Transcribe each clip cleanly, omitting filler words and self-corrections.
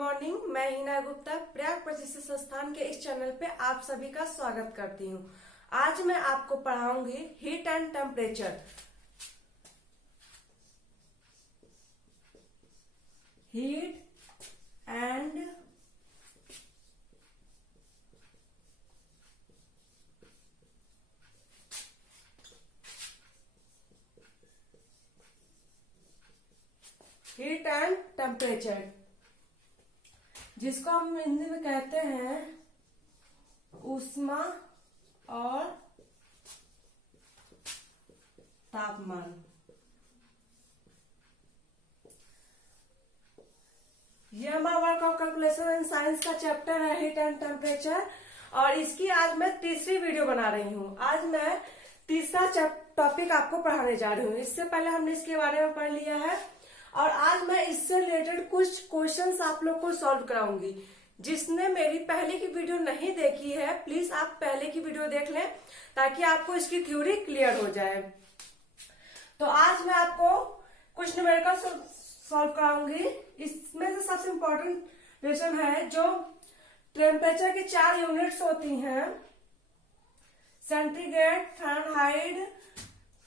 Morning. मैं हिना गुप्ता प्रयाग प्रशिक्षण संस्थान के इस चैनल पे आप सभी का स्वागत करती हूँ। आज मैं आपको पढ़ाऊंगी heat and temperature. Heat and temperature, जिसको हम हिंदी में कहते हैं ऊष्मा और तापमान। यह हमारा work of calculation and science का चैप्टर है हीट एंड टेम्परेचर, और इसकी आज मैं तीसरी वीडियो बना रही हूँ। आज मैं तीसरा टॉपिक आपको पढ़ाने जा रही हूँ। इससे पहले हमने इसके बारे में पढ़ लिया है और आज मैं इससे रिलेटेड कुछ क्वेश्चंस आप लोग को सॉल्व कराऊंगी। जिसने मेरी पहले की वीडियो नहीं देखी है, प्लीज आप पहले की वीडियो देख लें ताकि आपको इसकी थ्योरी क्लियर हो जाए। तो आज मैं आपको कुछ न्यूमेरिकल सॉल्व कराऊंगी। इसमें से सबसे इम्पोर्टेंट क्वेश्चन है जो टेम्परेचर की 4 यूनिट्स होती हैं, सेंटीग्रेड, फ़ारेनहाइट,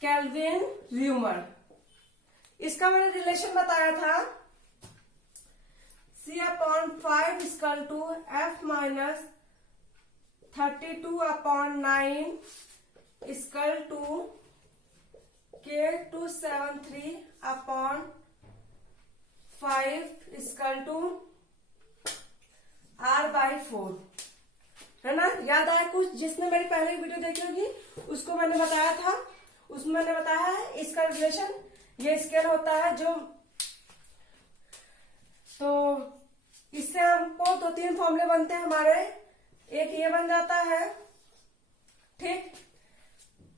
केल्विन, र्यूमर। इसका मैंने रिलेशन बताया था C/5 equal to F minus 32/9 equal to K273/5 equal to R/4, है ना। याद आया कुछ? जिसने मेरी पहले वीडियो देखी होगी उसको मैंने बताया था। उसमें मैंने बताया है इसका रिलेशन ये स्केल होता है जो, तो इससे हमको 2-3 फॉर्मूले बनते हैं हमारे। एक ये बन जाता है, ठीक,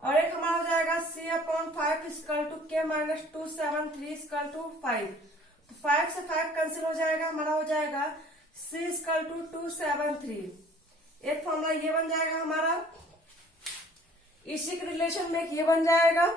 और एक हमारा हो जाएगा C/5 equal to K-273 equal to 5। तो 5 से 5 कैंसिल हो जाएगा, हमारा हो जाएगा C इक्वल टू 273। एक फॉर्मूला ये बन जाएगा हमारा। इसी के रिलेशन में एक ये बन जाएगा।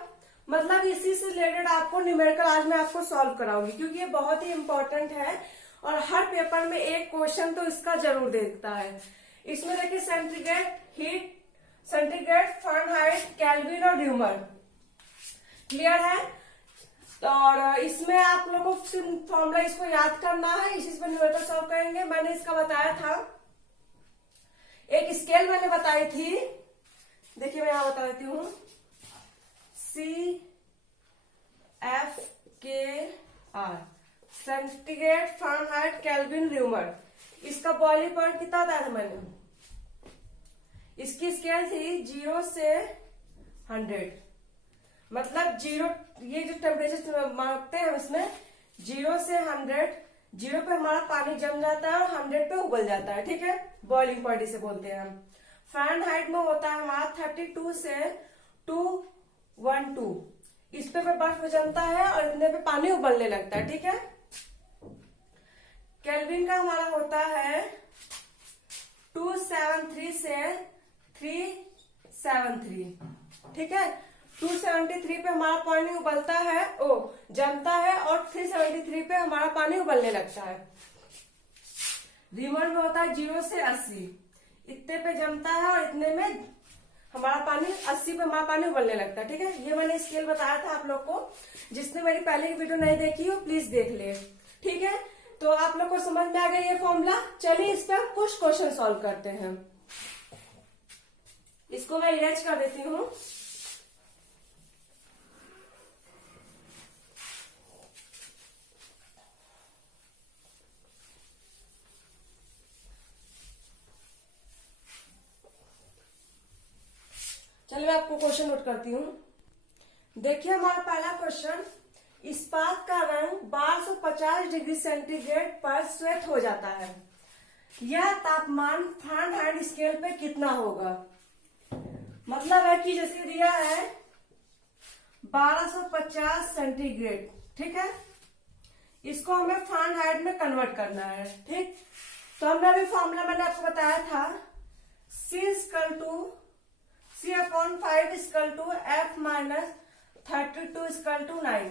मतलब इसी से रिलेटेड आपको न्यूमेरिकल आज मैं आपको सॉल्व कराऊंगी, क्योंकि ये बहुत ही इंपॉर्टेंट है और हर पेपर में एक क्वेश्चन तो इसका जरूर देखता है। इसमें देखिए centigrade, heat, centigrade, Fahrenheit, kelvin और र्यूमर। क्लियर है? और इसमें आप लोगों को फॉर्मूला इसको याद करना है, इसी से न्यूमेरिकल सॉल्व करेंगे। मैंने इसका बताया था, एक स्केल मैंने बताई थी, देखिए मैं यहां बता देती हूँ। CFKR, centigrade, Fahrenheit, kelvin, rumour. इसका बॉइलिंग पॉइंट कितना बताया था मैंने? इसकी स्केल थी 0 से 100। मतलब 0, ये जो टेम्परेचर मापते हैं इसमें 0 से 100, 0 पे हमारा पानी जम जाता है और 100 पे उबल जाता है, ठीक है। बॉइलिंग पॉइंट इसे बोलते हैं हम। फ़ारेनहाइट में होता है हमारा 32 से 212। इस पे बर्फ जमता है और इतने पे पानी उबलने लगता है, ठीक है। केल्विन का हमारा होता है 273 से 373, ठीक है। 273 पे हमारा पानी उबलता है, जमता है, और 373 पे हमारा पानी उबलने लगता है। र्यूमर में होता है 0 से 80, इतने पे जमता है और इतने में हमारा पानी 80 पे हमारा पानी उबलने लगता है, ठीक है। ये मैंने स्केल बताया था आप लोग को। जिसने मेरी पहले की वीडियो नहीं देखी हो प्लीज देख ले, ठीक है। तो आप लोग को समझ में आ गया ये फॉर्मूला। चलिए इस पर कुछ क्वेश्चन सॉल्व करते हैं। इसको मैं इरेज कर देती हूँ। चलिए मैं आपको क्वेश्चन नोट करती हूँ। देखिए हमारा पहला क्वेश्चन, इस्पात का रंग 1250 डिग्री सेंटीग्रेड पर श्वेत हो जाता है। यह तापमान फ़ारेनहाइट स्केल पे कितना होगा? मतलब है कि जैसे दिया है 1250 सेंटीग्रेड, ठीक है। इसको हमें फ़ारेनहाइट में कन्वर्ट करना है, ठीक। तो हमने अभी फॉर्मूला मैंने आपको बताया था, C/5 equal to F minus 32 equal to 9।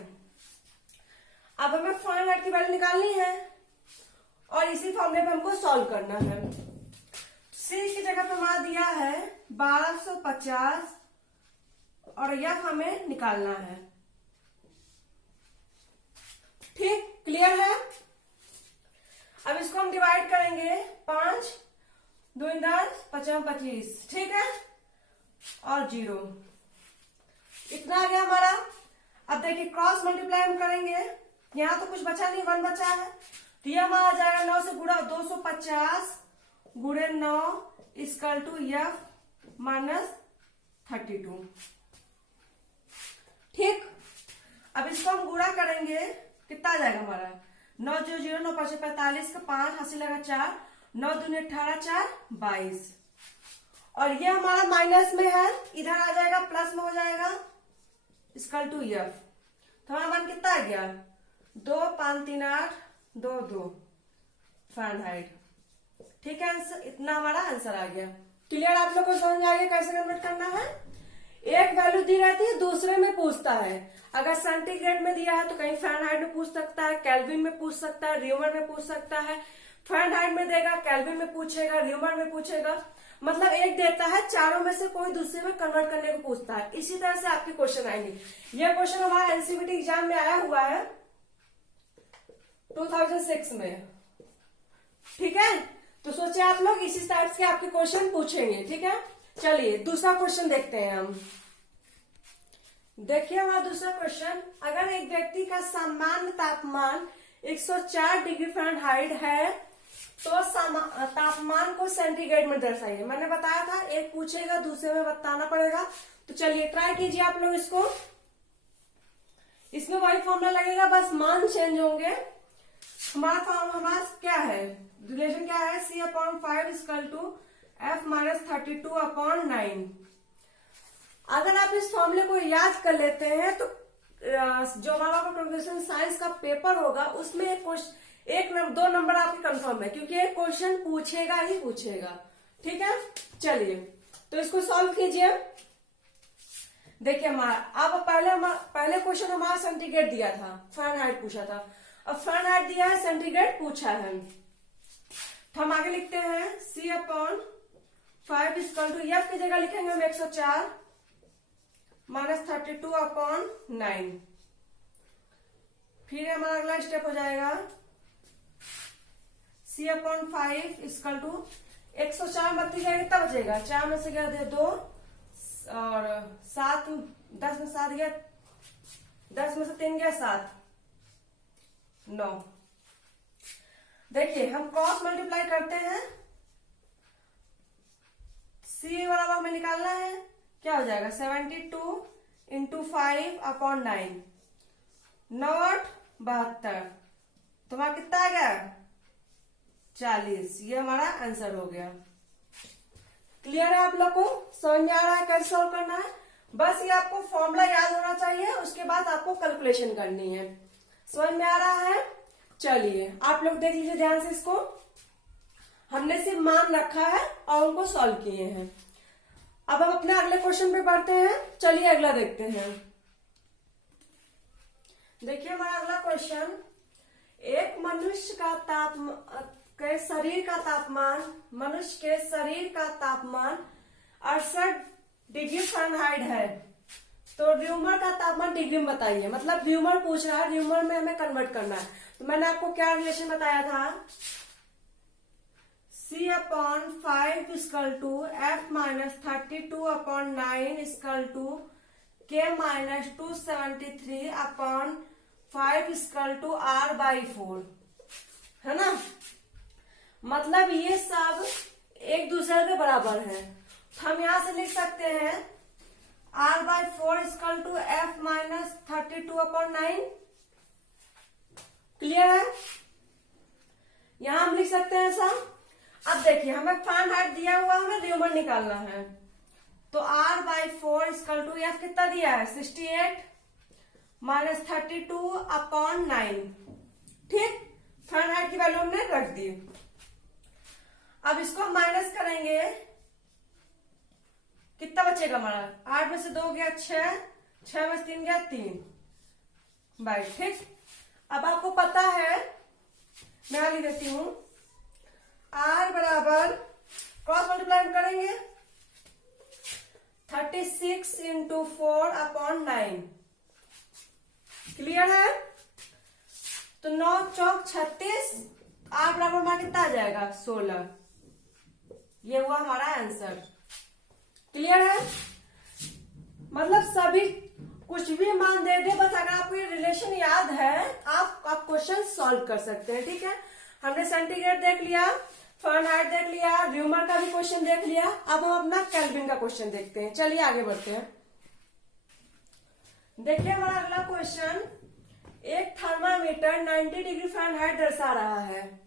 अब हमें फ़ारेनहाइट की वैल्यू निकालनी है और और इसी फॉर्मूले पे हमको सॉल्व करना है। सी की जगह पे हमारा दिया है 1250 और यह हमें निकालना है। ठीक, क्लियर है। अब इसको हम डिवाइड करेंगे 5 2 10 5 25, ठीक है, और 0 इतना आ गया हमारा। अब देखिए क्रॉस मल्टीप्लाई हम करेंगे, यहां तो कुछ बचा नहीं, 1 बचा है, तो यह हमारा आ जाएगा 9 से गुणा 250 गुणे 9 इक्वल टू F माइनस 32। ठीक, अब इसको हम गुणा करेंगे, कितना आ जाएगा हमारा 9 0 0 9 5 45 का 5 हासिल लगा 4 9 दूनी 18 4 22 और ये हमारा माइनस में है, इधर आ जाएगा प्लस में हो जाएगा इक्वल टू F। तो हमारा मान कितना आ गया 2 5 3 8 2 2 फ़ारेनहाइट। ठीक है, आंसर इतना हमारा आंसर आ गया। क्लियर, आप लोग को समझ आ गया कैसे कन्वर्ट करना है। एक वैल्यू दी रहती है, दूसरे में पूछता है। अगर सेंटीग्रेड में दिया है तो कहीं फ़ारेनहाइट में पूछ सकता है, केल्विन में पूछ सकता है, र्यूमर में पूछ सकता है। फ़ारेनहाइट में देगा, केल्विन में पूछेगा, र्यूमर में पूछेगा, मतलब एक देता है, चारों में से कोई दूसरे में कन्वर्ट करने को पूछता है। इसी तरह से आपके क्वेश्चन आएंगे। यह क्वेश्चन हमारा एनसीईआरटी एग्जाम में आया हुआ है 2006 में। ठीक है, तो सोचिए आप लोग इसी टाइप के आपके क्वेश्चन पूछेंगे। ठीक है, चलिए दूसरा क्वेश्चन देखते हैं हम। देखिए हमारा दूसरा क्वेश्चन, अगर एक व्यक्ति का सामान्य तापमान 104 डिग्री फ़ारेनहाइट है तो तापमान को सेंटीग्रेड में दर्शाइए। मैंने बताया था एक पूछेगा दूसरे में बताना पड़ेगा, तो चलिए ट्राई कीजिए आप लोग इसको। इसमें वही फॉर्मूला लगेगा, बस मान चेंज होंगे। हमारा क्या है, रिलेशन क्या है, C/5 equal to F minus 32/9। अगर आप इस फॉर्मूले को याद कर लेते हैं तो जो हमारा कंप्यूटर साइंस का पेपर होगा उसमें एक 2 नंबर आपके कंफर्म है, क्योंकि एक क्वेश्चन पूछेगा ही पूछेगा। ठीक है, चलिए तो इसको सॉल्व कीजिए। देखिए हमारा अब पहले क्वेश्चन हमारा सेंटीग्रेड दिया था, फ़ारेनहाइट पूछा था, अब फ़ारेनहाइट दिया है, सेंटीग्रेड पूछा है। तो हम आगे लिखते हैं C/5 इक्वल टू F की जगह लिखेंगे हम 104 माइनस 32/9। फिर हमारा अगला स्टेप हो जाएगा C/5 इक्वल टू 104 बत्ती जाएगा, कितना बचेगा, 4 में से गया 2 और 7 10 में 7 गया, 10 में से 3 गया 7 9। देखिए हम क्रॉस मल्टीप्लाई करते हैं, सी वाला हमें निकालना है, क्या हो जाएगा 72 इंटू 5/9 9 8 72, तुम्हारा कितना आ गया 40। ये हमारा आंसर हो गया। क्लियर है, आप लोग को समझ में आ रहा है कैसे सॉल्व करना है। बस ये आपको फॉर्मूला याद होना चाहिए, उसके बाद आपको कैलकुलेशन करनी है। समझ में आ रहा है, चलिए आप लोग देख लीजिए ध्यान से इसको। हमने सिर्फ मान रखा है और उनको सॉल्व किए हैं। अब हम अपने अगले क्वेश्चन पे बढ़ते हैं, चलिए अगला देखते हैं। देखिए हमारा अगला क्वेश्चन, एक मनुष्य के शरीर का तापमान, मनुष्य के शरीर का तापमान 68 डिग्री फ़ारेनहाइट है, तो र्यूमर का तापमान डिग्री में बताइए। मतलब र्यूमर पूछ रहा है, र्यूमर में हमें कन्वर्ट करना है। तो मैंने आपको क्या रिलेशन बताया था, C/5 equal to F minus 32/9 equal to K minus 273/5 equal to R/4, है ना। मतलब ये सब एक दूसरे के बराबर है। हम यहां से लिख सकते हैं R/4 equal to F minus 32/9। Clear है, यहां हम लिख सकते हैं ऐसा। अब देखिए हमें फ़ारेनहाइट दिया हुआ, हमें र्यूमर निकालना है, तो R/4 इक्वल टू F कितना दिया है 68 माइनस 32/9। ठीक, फ़ारेनहाइट की वैल्यू हमने रख दी। अब इसको हम माइनस करेंगे, कितना बचेगा हमारा, 8 में से 2 गया 6, 6 में से 3 गया 3 बाई। ठीक, अब आपको पता है, मैं लिख देती हूं R बराबर क्रॉस मल्टीप्लाई करेंगे 36 इंटू 4/9। क्लियर है? तो 9 चौक 36, R बराबर मान कितना आ जाएगा 16। ये हुआ हमारा आंसर। क्लियर है? मतलब सभी कुछ भी मान दे दे, बस अगर आपको ये रिलेशन याद है आप क्वेश्चन सॉल्व कर सकते हैं। ठीक है, हमने सेंटीग्रेड देख लिया, फ़ारेनहाइट देख लिया, र्यूमर का भी क्वेश्चन देख लिया। अब हम अपना केल्विन का क्वेश्चन देखते हैं। चलिए आगे बढ़ते हैं। देखिए हमारा अगला क्वेश्चन, एक थर्मामीटर 90 डिग्री फ़ारेनहाइट दर्शा रहा है।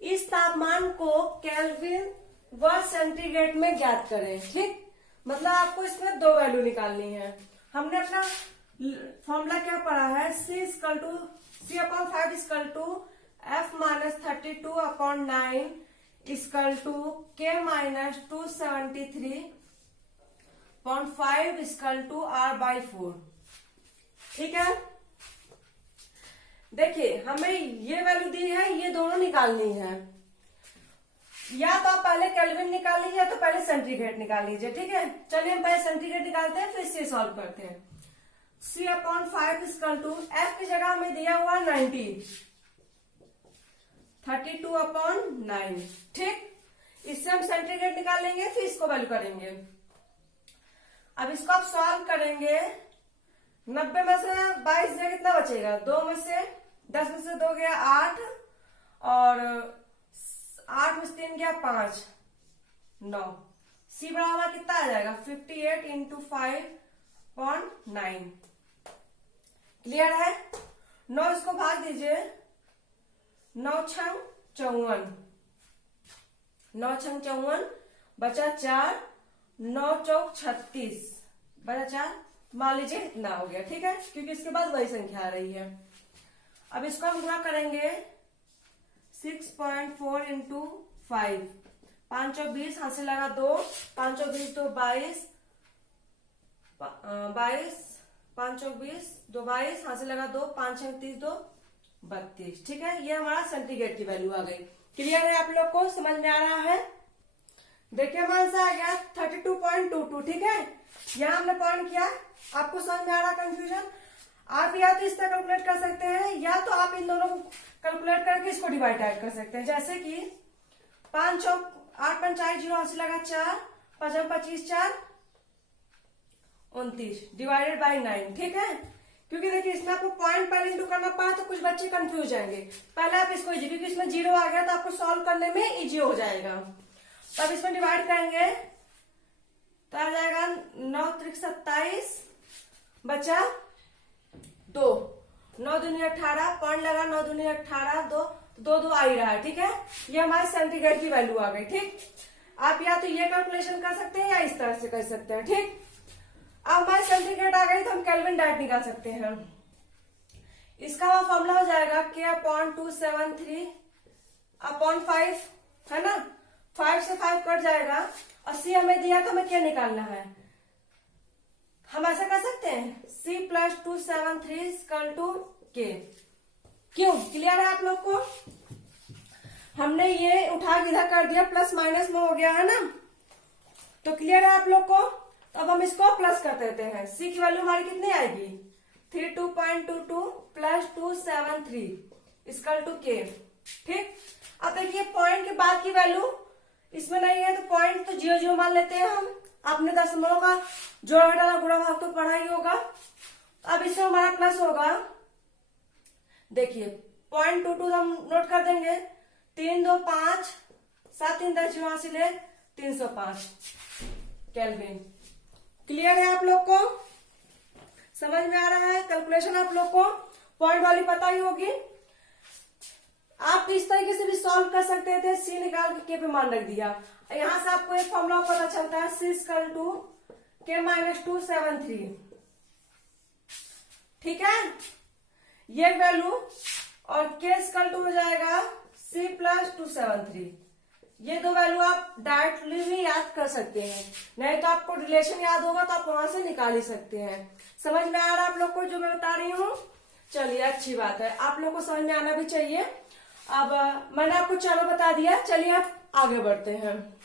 इस तापमान को केल्विन व सेंटीग्रेड में ज्ञात करें। ठीक, मतलब आपको इसमें दो वैल्यू निकालनी है। हमने अपना फॉर्मूला क्या पढ़ा है, C/5 equal to F minus 32/9 equal to K minus 273.5 equal to R/4। ठीक है, देखिए हमें ये वैल्यू दी है, ये दोनों निकालनी है। या तो आप पहले केल्विन निकाल लीजिए या तो पहले सेंटीग्रेड निकाल लीजिए। ठीक है, चलिए हम पहले सेंटीग्रेड निकालते हैं, फिर इसे सॉल्व करते हैं। C/5 इक्वल टू F की जगह हमें दिया हुआ 90, 32/9। ठीक, इससे हम सेंटीग्रेड निकाल लेंगे, फिर इसको वैल्यू करेंगे। अब इसको आप सॉल्व करेंगे, 90 में से 22 गया कितना बचेगा, 2 में से 10 में से 2 गया 8, और 8 में से 3 गया 5, 9। C बराबर कितना आ जाएगा 58 इंटू 5.9। क्लियर है? 9 इसको भाग दीजिए, 9 छंग 54, 9 छंग 54 बचा 4, 9 चौक 36 बचा 4, मान लीजिए इतना हो गया। ठीक है, क्योंकि इसके बाद वही संख्या आ रही है। अब इसको हम गुणा करेंगे 6.4 इंटू 5, 5 और 20 हाथ से लगा 2, 5 और 20 तो 22, 5 और 20 2 22 हाथ से लगा 2, 5 30 2 32। ठीक है, ये हमारा सेंटीग्रेड की वैल्यू आ गई। क्लियर है? आप लोग को समझ में आ रहा है? देखिए हमारा आंसर आ गया 32.22। ठीक है, यहाँ हमने पॉइंट किया। आपको समझ में आ रहा कंफ्यूजन? आप या तो इस तरह कैलकुलेट कर सकते हैं, या तो आप इन दोनों को कैलकुलेट करके इसको डिवाइड ऐड कर सकते हैं। जैसे कि 5 चौक 8 5 0 हाथ से लगा 4, 5 25 4 29 डिवाइडेड बाई 9। ठीक है, क्योंकि देखिए इसमें आपको पॉइंट पहले इंटू करना पड़ा तो कुछ बच्चे कंफ्यूज जाएंगे। पहले आप इसको इजी, क्योंकि इसमें 0 आ गया तो आपको सॉल्व करने में इजी हो जाएगा। तो अब इसमें डिवाइड करेंगे तो आ जाएगा 9 त्रिक 27 बचा 2, 9 दूनी 18, पॉइंट लगा 9 दूनी 18, 2 2 2 आ ही रहा है। ठीक है, ये हमारे सेंटीग्रेड की वैल्यू आ गई। ठीक, आप या तो ये कैलकुलेशन कर सकते हैं या इस तरह से कर सकते हैं। ठीक, अब हमारे सेंटीग्रेड आ गई तो हम केल्विन डायरेक्ट निकाल सकते हैं। इसका फॉर्मूला हो जाएगा K/273/5, है ना, 5 से 5 कट जाएगा, और C हमें दिया तो हमें क्या निकालना है। हम ऐसा कर सकते हैं C+273 इक्वल टू K। क्यों? क्लियर है आप लोग को? हमने ये उठा के इधर कर दिया, प्लस माइनस में हो गया है ना, तो क्लियर है आप लोग को? तो अब हम इसको प्लस कर देते हैं। C की वैल्यू हमारी कितनी आएगी 32.22 प्लस 273 इक्वल टू K। ठीक, अब देखिए पॉइंट के बाद की वैल्यू इसमें नहीं है तो पॉइंट तो 0 0 मान लेते हैं हम। आपने दशमलव का जोड़ घटाना गुणा भाग तो पढ़ा ही होगा। अब इसमें हमारा प्लस होगा, देखिए 0.22 हम नोट कर देंगे, 3 2 5 7 3 10 वहां से ले 305 केल्विन। क्लियर है आप लोग को? समझ में आ रहा है? कैलकुलेशन आप लोग को पॉइंट वाली पता ही होगी। आप इस तरीके से भी सॉल्व कर सकते थे, C निकाल के K पे मान रख दिया। यहां से आपको एक फॉर्मूला पता चलता है C इक्वल टू K-273। ठीक है, ये वैल्यू, और K इक्वल टू हो जाएगा C+273। ये दो वैल्यू आप डायरेक्टली भी याद कर सकते हैं, नहीं तो आपको रिलेशन याद होगा तो आप वहां से निकाल ही सकते हैं। समझ में आ रहा है आप लोग को जो मैं बता रही हूँ? चलिए अच्छी बात है, आप लोग को समझ में आना भी चाहिए। अब मैंने आपको चलो बता दिया, चलिए आप आगे बढ़ते हैं।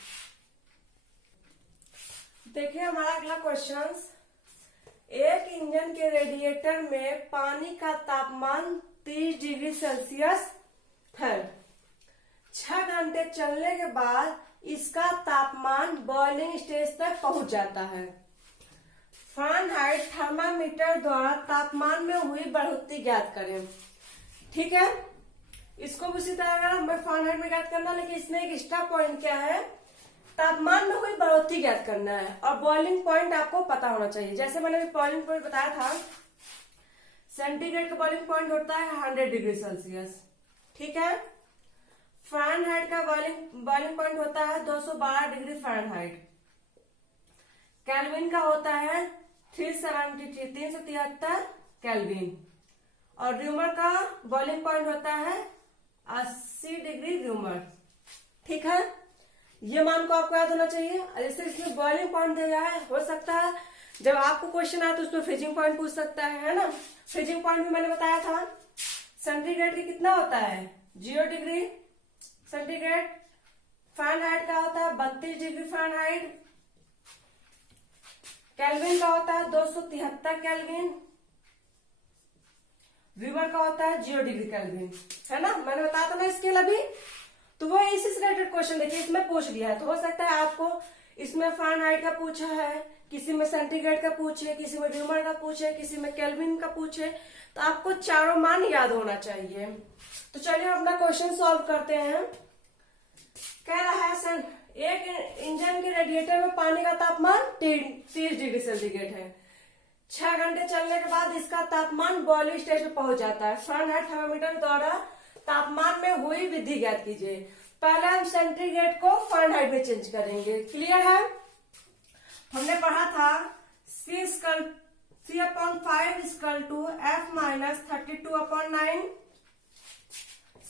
देखिए हमारा अगला क्वेश्चन, एक इंजन के रेडिएटर में पानी का तापमान 30 डिग्री सेल्सियस है। 6 घंटे चलने के बाद इसका तापमान बॉइलिंग स्टेज तक पहुंच जाता है। फ़ारेनहाइट थर्मामीटर द्वारा तापमान में हुई बढ़ोतरी ज्ञात करें। ठीक है, इसको भी उसी तरह अगर हमें फ़ारेनहाइट में ज्ञात करना, लेकिन इसमें एक एक्स्ट्रा पॉइंट क्या है, तापमान में हुई बढ़ोतरी ज्ञात करना है और बॉइलिंग पॉइंट आपको पता होना चाहिए। जैसे मैंने बॉइलिंग पॉइंट बताया था, सेंटीग्रेड का बॉइलिंग पॉइंट होता है 100 डिग्री सेल्सियस। ठीक है, फ़ारेनहाइट का बॉइलिंग पॉइंट होता है 212 डिग्री फ़ारेनहाइट। केल्विन का होता है 373 केल्विन। और र्यूमर का बॉइलिंग पॉइंट होता है 80 डिग्री र्यूमर। ठीक है, ये मान को आपको याद होना चाहिए। जैसे इसमें बॉइलिंग पॉइंट दिया है, हो सकता है जब आपको क्वेश्चन आए तो उसमें फ्रीजिंग पॉइंट पूछ सकता है ना। फ्रीजिंग पॉइंट भी मैंने बताया था, सेंटीग्रेड की कितना होता है 0 डिग्री सेंटीग्रेड। फ़ारेनहाइट का होता है 32 डिग्री फ़ारेनहाइट। केल्विन का होता है 273 केल्विन। र्यूमर का होता है 0 डिग्री केल्विन, है ना। मैंने बताया था ना स्केल अभी, तो वो इसी से रिलेटेड क्वेश्चन देखिए इसमें पूछ लिया है। तो हो सकता है आपको इसमें फ़ारेनहाइट का पूछा है, किसी में सेंटीग्रेड का पूछे, किसी में र्यूमर का पूछे, किसी में केल्विन का पूछे, तो आपको चारों मान याद होना चाहिए। तो चलिए अपना क्वेश्चन सॉल्व करते हैं। कह रहा है एक इंजन के रेडिएटर में पानी का तापमान 30 डिग्री सेंटीग्रेड है। 6 घंटे चलने के बाद इसका तापमान बॉइलिंग स्टेज पे पहुंच जाता है। फ़ारेनहाइट थर्मामीटर द्वारा तापमान में हुई वृद्धि ज्ञात कीजिए। पहले हम सेंटीग्रेड को फ़ारेनहाइट में चेंज करेंगे। क्लियर है, हमने पढ़ा था C/5 F माइनस 32/9।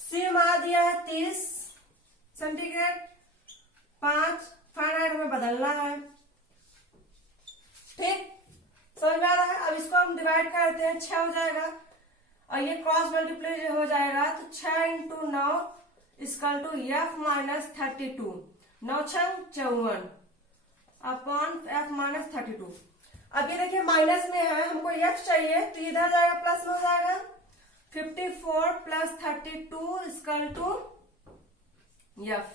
C हमारा दिया है 30 सेंटीग्रेड, 5 फ़ारेनहाइट हमें बदलना है। ठीक, समझ में आ रहा है। अब इसको हम डिवाइड करते हैं, 6 हो जाएगा और ये क्रॉस मल्टीप्लाई हो जाएगा, तो 6 × 9 F minus 32। 9 × 6 54 upon F minus 32। अब ये देखिए माइनस में है, हमको F चाहिए, तो इधर जाएगा प्लस में हो जाएगा। 54 + 32 F।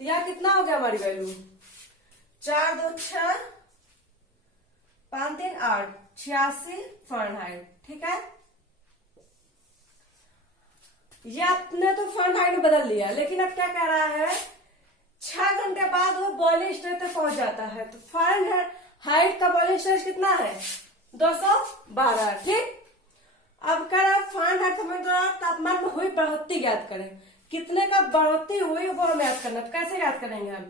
तो यह कितना हो गया हमारी वैल्यू, 4 2 6 5 3 8 86 फ़ारेनहाइट। ठीक है, ये आपने तो फ़ारेनहाइट में बदल लिया, लेकिन अब क्या कह रहा है, 6 घंटे बाद वो बॉइलिंग स्टेज तक पहुंच जाता है। तो फ़ारेनहाइट का बॉइलिंग स्टेज कितना है 212। ठीक, अब कह रहा है फ़ारेनहाइट तापमान में हुई बढ़ोतरी ज्ञात करें। कितने का बढ़ोतरी हुई वो हमें याद करना। कैसे याद करेंगे हम,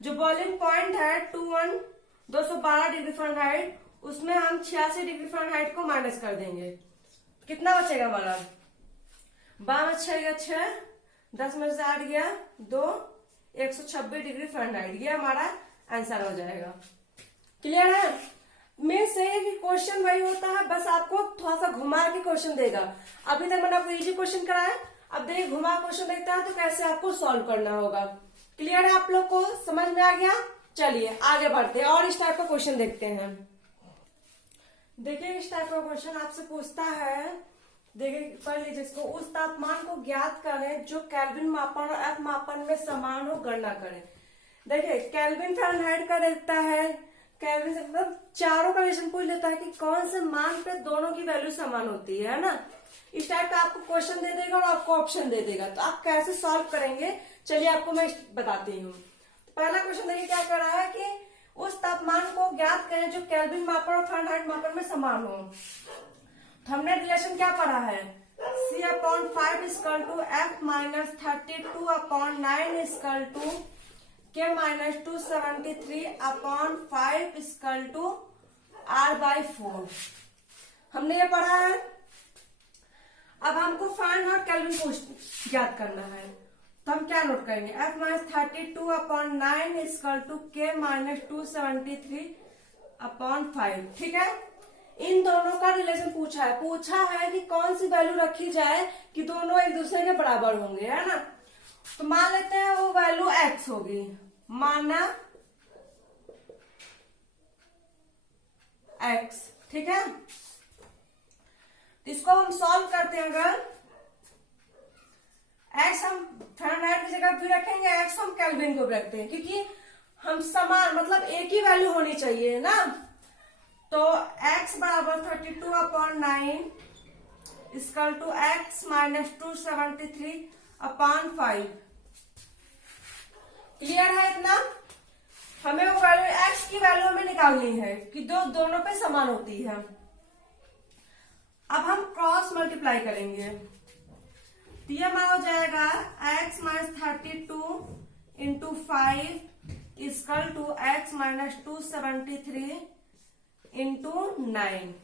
जो बॉइलिंग पॉइंट है 212 डिग्री फ़ारेनहाइट, उसमें हम 86 डिग्री फ़ारेनहाइट को माइनस कर देंगे। कितना बचेगा हमारा, 12 6 6, 10 में से 8 गया 2, 126 डिग्री फ़ारेनहाइट। ये हमारा आंसर हो जाएगा। क्लियर है, मेन से है कि क्वेश्चन वही होता है, बस आपको थोड़ा सा घुमा के क्वेश्चन देगा। अभी तक मैंने आपको इजी क्वेश्चन कराया, अब देखिए घुमा क्वेश्चन देखता है तो कैसे आपको सॉल्व करना होगा। क्लियर है, आप लोग को समझ में आ गया। चलिए आगे बढ़ते हैं और इस टाइप का क्वेश्चन देखते हैं। देखिए इस टाइप का क्वेश्चन आपसे पूछता है, देखिए पढ़ लीजिए इसको। उस तापमान को ज्ञात करें जो केल्विन मापन और एफ मापन में समान हो, गणना करें। देखिए केल्विन फ़ारेनहाइट का देखता है, केल्विन से मतलब चारों का रिलेशन पूछ लेता है कि कौन से मान पे दोनों की वैल्यू समान होती है ना। इस टाइप का आपको क्वेश्चन दे देगा और आपको ऑप्शन दे देगा, तो आप कैसे सॉल्व करेंगे चलिए आपको मैं बताती हूँ। पहला क्वेश्चन देखिए क्या कर रहा है कि उस तापमान को ज्ञात करें जो केल्विन मापन और फ़ारेनहाइट मापन में समान हो। हमने रिलेशन क्या पढ़ा है, C/5 F minus 32/9 K minus 273/5 R/4। हमने ये पढ़ा है। अब हमको फ़ारेनहाइट और केल्विन ज्ञात करना है, तो हम क्या नोट करेंगे, F माइनस 32/9 K माइनस 273/5। ठीक है, इन दोनों का रिलेशन पूछा है कि कौन सी वैल्यू रखी जाए कि दोनों एक दूसरे के बराबर होंगे, है ना। तो मान लेते हैं वो वैल्यू x होगी, माना x, ठीक है। इसको हम सॉल्व करते हैं, अगर x हम फ़ारेनहाइट की जगह भी रखेंगे, x हम केल्विन को भी रखते हैं, क्योंकि हम समान मतलब एक ही वैल्यू होनी चाहिए ना। तो x बराबर 32/9 equal to x minus 273/5। Clear है इतना। हमें वो वैल्यू x की वैल्यू हमें निकालनी है कि दोनों पे समान होती है। अब हम क्रॉस मल्टीप्लाई करेंगे, तो ये हमारा हो जाएगा x minus 32 into 5 equal to x minus 273 into 9।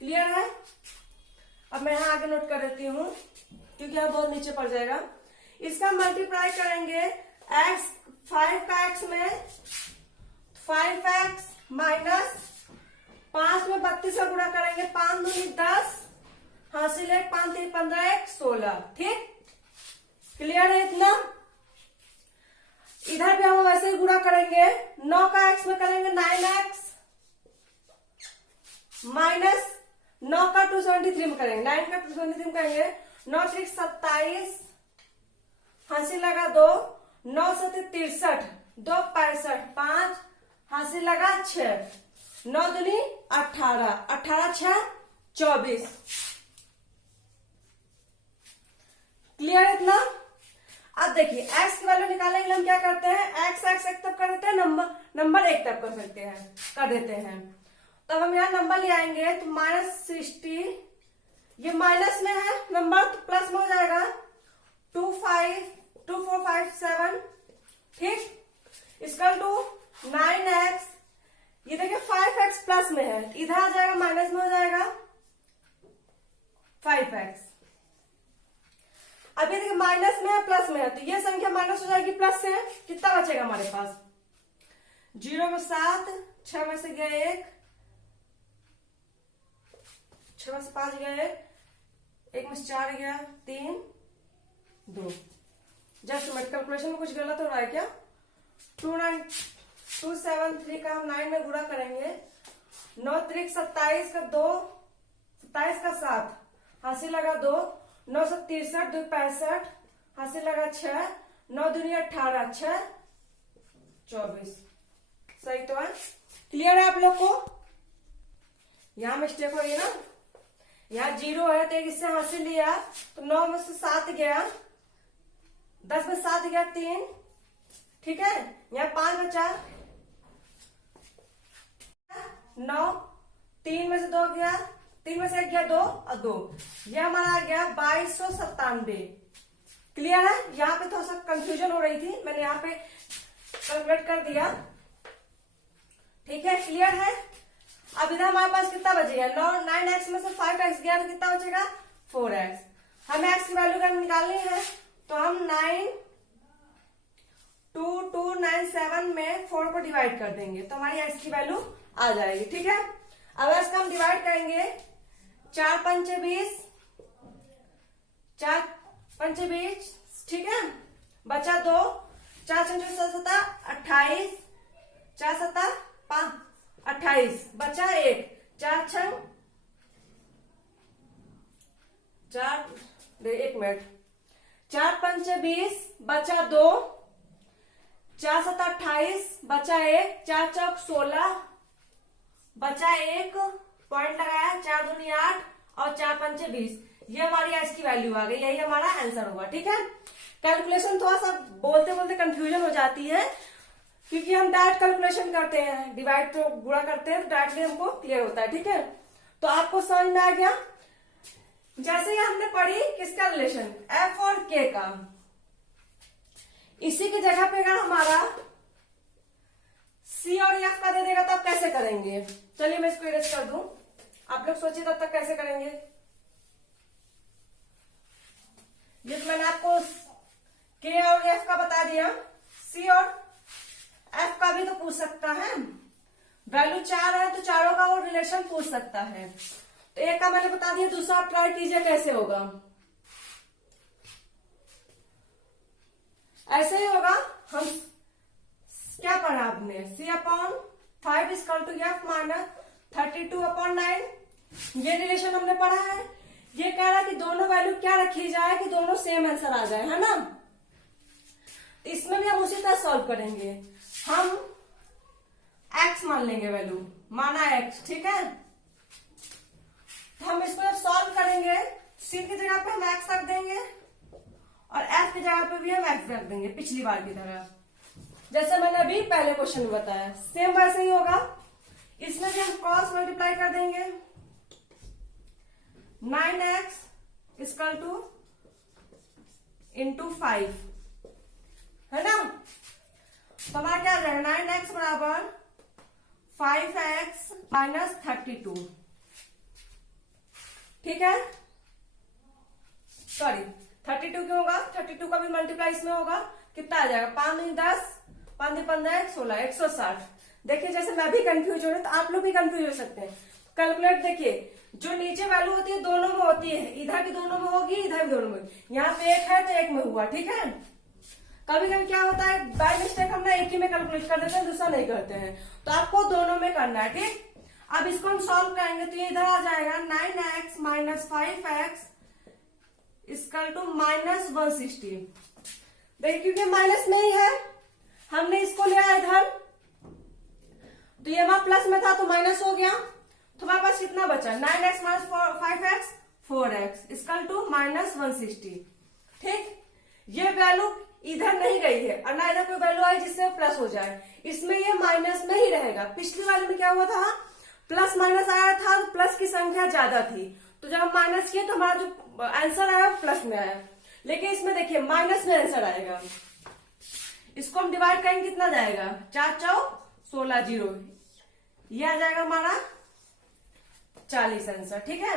Clear है। अब मैं यहां आगे नोट कर देती हूं, क्योंकि यह बहुत नीचे पड़ जाएगा। इसका मल्टीप्लाई करेंगे x 5 का x में 5x माइनस 5 में 32 का गुणा करेंगे, 5 दूनी 10, हासिल है 5 3 15 1 16। ठीक, क्लियर है इतना। इधर भी हम वैसे ही गुणा करेंगे, 9 का x में करेंगे 9x माइनस 9 का 273 में करेंगे, 9 का 273 में करेंगे, 9 3 27, हासिल लगा 2, 9 7 63, 2 65, 5 हासिल लगा 6, 9 दूनी 18, 18 6 24। क्लियर है इतना। अब देखिए x की वैल्यू निकालने के लिए हम क्या करते हैं, x एक तब कर देते हैं, नंबर एक तब कर देते हैं। तब हम यहाँ नंबर ले आएंगे, तो -60, ये माइनस में है नंबर, तो प्लस में हो जाएगा 2457। ठीक, इक्वल टू 9x, ये देखिए 5x प्लस में है, इधर आ जाएगा माइनस में हो जाएगा 5x। अब ये देखिए माइनस में है प्लस में है, तो ये संख्या माइनस हो जाएगी प्लस से, कितना बचेगा हमारे पास, 0 में 7, 6 में से गया 1, 6 में से 5 गया 1 में से 4 गया 3 2। जस्ट मिनट, कैलकुलेशन में कुछ गलत हो रहा है क्या। 273 का हम 9 में गुणा करेंगे, 9 3 27 का 2, 27 का 7, हासिल लगा 2, 9 से 63 2 65, हासिल लगा 6, 9 दूनी 18 6 24। सही तो है। क्लियर है आप लोग को। यहां मिस्टेक हो गई ना, यहाँ 0 है तो एक इससे हासिल लिया, तो 9 में से 7 गया, 10 में 7 गया 3, ठीक है। यहाँ 5 बचा, 9, 3 में से 2 गया, 3 में से 1 गया 2 और 2, ये हमारा आ गया 2297। क्लियर है। यहाँ पे थोड़ा सा कंफ्यूजन हो रही थी, मैंने यहाँ पे कैलकुलेट कर दिया, ठीक है। क्लियर है। अब इधर हमारे पास कितना बचेगा, 9x में से 5x गया तो कितना बचेगा 4x। हमें x की वैल्यू निकालनी है, तो हम 92297 में 4 को डिवाइड कर देंगे, तो हमारी x की वैल्यू आ जाएगी, ठीक है। अब इसका हम डिवाइड करेंगे, 4 पंचे 20, 4 पंचे 20, ठीक है, बचा 2, 4 छंगे 28, 4 7 5 28, बचा 1, 4 छंग 4, 1 मिनट, 4 पंचे 20, बचा 2, 4 7 28, बचा 1, 4 चौक 16, बचा 1, पॉइंट लगाया, 4 दूनी 8 और 4 पंचे 20। ये हमारी x की वैल्यू आ गई, यही हमारा आंसर होगा, ठीक है। कैलकुलेशन थोड़ा सा बोलते बोलते कंफ्यूजन हो जाती है, क्योंकि हम डायरेक्ट कैलकुलेशन करते हैं, डिवाइड तो गुणा करते हैं, तो डायरेक्टली हमको क्लियर होता है, ठीक है। तो आपको समझ में आ गया। जैसे ही हमने पढ़ी किसका रिलेशन, f और k का, इसी की जगह पे अगर हमारा c और f का दे देगा तो आप कैसे करेंगे। चलिए मैं इसको इरेज कर दूं, आप लोग सोचिए तब तक कैसे करेंगे। ये तो मैंने आपको k और f का बता दिया, c और f का भी तो पूछ सकता है। वैल्यू 4 है तो चारों का वो रिलेशन पूछ सकता है। तो एक का मैंने बता दिया, दूसरा आप ट्राई कीजिए कैसे होगा। ऐसे ही होगा। हम क्या पढ़ा आपने, C/5 equal to F minus 32/9, ये रिलेशन हमने पढ़ा है। ये कह रहा है कि दोनों वैल्यू क्या रखी जाए कि दोनों सेम आंसर आ जाए, है ना। इसमें भी हम उसी तरह सॉल्व करेंगे। हम x मान लेंगे, वैल्यू माना x, ठीक है। तो हम इसको जब सॉल्व करेंगे, c की जगह पे हम x रख देंगे और f की जगह पे भी हम x रख देंगे, पिछली बार की तरह, जैसे मैंने अभी पहले क्वेश्चन में बताया। सेम वैसे ही होगा। इसमें भी हम क्रॉस मल्टीप्लाई कर देंगे। 9x इक्वल टू इंटू 5, है ना। तो हमारा क्या आ जाएगा, 9x बराबर 5x माइनस 32, ठीक है। सॉरी 32 क्यों होगा, 32 का भी मल्टीप्लाई इसमें होगा, कितना आ जाएगा, 5 नहीं 10, 5 15 16, 160। देखिए जैसे मैं भी कंफ्यूज हो रही हूँ तो आप लोग भी कंफ्यूज हो सकते हैं। कैलकुलेट देखिए, जो नीचे वैल्यू होती है दोनों में होती है, इधर भी दोनों में होगी, इधर भी दोनों में। यहाँ पे एक है तो एक में हुआ, ठीक है। कभी कभी क्या होता है, बाय मिस्टेक हम ना एक ही में कैलकुलेट कर देते हैं, दूसरा नहीं करते हैं, तो आपको दोनों में करना है, ठीक। अब इसको हम सॉल्व करेंगे तो ये इधर आ जाएगा 9x minus 5x equal to minus 160। देखिए क्योंकि माइनस में ही है, हमने इसको लिया इधर, तो ये हमारा प्लस में था तो माइनस हो गया। तो हमारे पास कितना बचा, 9x minus 5x 4x equal to minus 160, ठीक। ये वैल्यू इधर नहीं गई है और ना इधर कोई वैल्यू आई जिससे प्लस हो जाए, इसमें ये माइनस में ही रहेगा। पिछली वाले में क्या हुआ था, प्लस माइनस आया था तो प्लस की संख्या ज्यादा थी, तो जब हम माइनस किए तो हमारा जो आंसर आया प्लस में आया। लेकिन इसमें देखिए माइनस में आंसर आएगा, इसको हम डिवाइड करेंगे कितना जाएगा, 4 चौक 16 0, ये आ जाएगा हमारा 40 आंसर, ठीक है।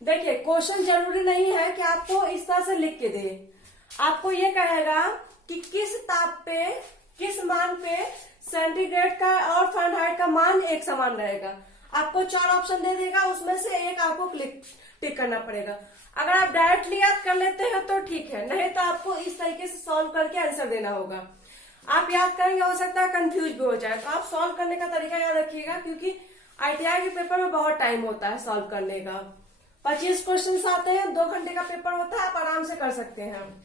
देखिए क्वेश्चन जरूरी नहीं है कि आपको इस तरह से लिख के दे, आपको ये कहेगा कि किस ताप पे, किस मान पे सेंटीग्रेड का और फ़ारेनहाइट का मान एक समान रहेगा। आपको 4 ऑप्शन दे देगा, उसमें से एक आपको टिक करना पड़ेगा। अगर आप डायरेक्टली याद कर लेते हैं तो ठीक है, नहीं तो आपको इस तरीके से सॉल्व करके आंसर देना होगा। आप याद करेंगे, हो सकता है कंफ्यूज भी हो जाए, तो आप सॉल्व करने का तरीका याद रखिएगा, क्योंकि ITI के पेपर में बहुत टाइम होता है सॉल्व करने का। 25 क्वेश्चन आते हैं, 2 घंटे का पेपर होता है, आप आराम से कर सकते हैं।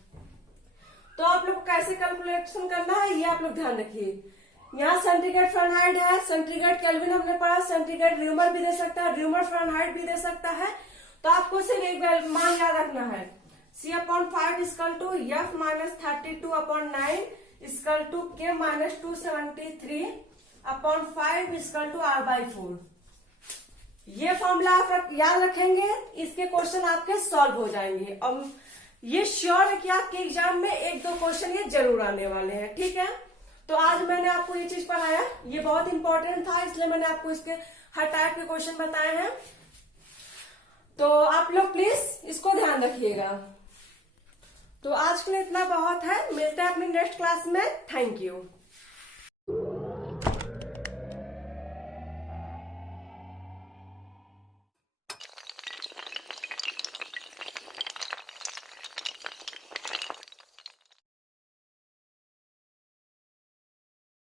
तो आप लोग कैसे कैलकुलेशन करना है ये आप लोग ध्यान रखिए। यहाँ सेंटीग्रेड फ़ारेनहाइट है, सेंटीग्रेड केल्विन हमने पढ़ा, सेंटीग्रेड र्यूमर भी दे सकता है, र्यूमर फ़ारेनहाइट भी दे सकता है। तो आपको सिर्फ एक मान याद रखना है, C/5 equal to F minus 32/9 equal to K minus 273/5 equal to R/4। ये फॉर्मूला आप याद रखेंगे, इसके क्वेश्चन आपके सॉल्व हो जाएंगे। और ये श्योर है कि आपके एग्जाम में 1-2 क्वेश्चन ये जरूर आने वाले हैं, ठीक है। तो आज मैंने आपको ये चीज पढ़ाया, ये बहुत इंपॉर्टेंट था, इसलिए मैंने आपको इसके हर टाइप के क्वेश्चन बताए हैं। तो आप लोग प्लीज इसको ध्यान रखिएगा। तो आज के लिए इतना बहुत है, मिलते हैं अपनी नेक्स्ट क्लास में। Thank you.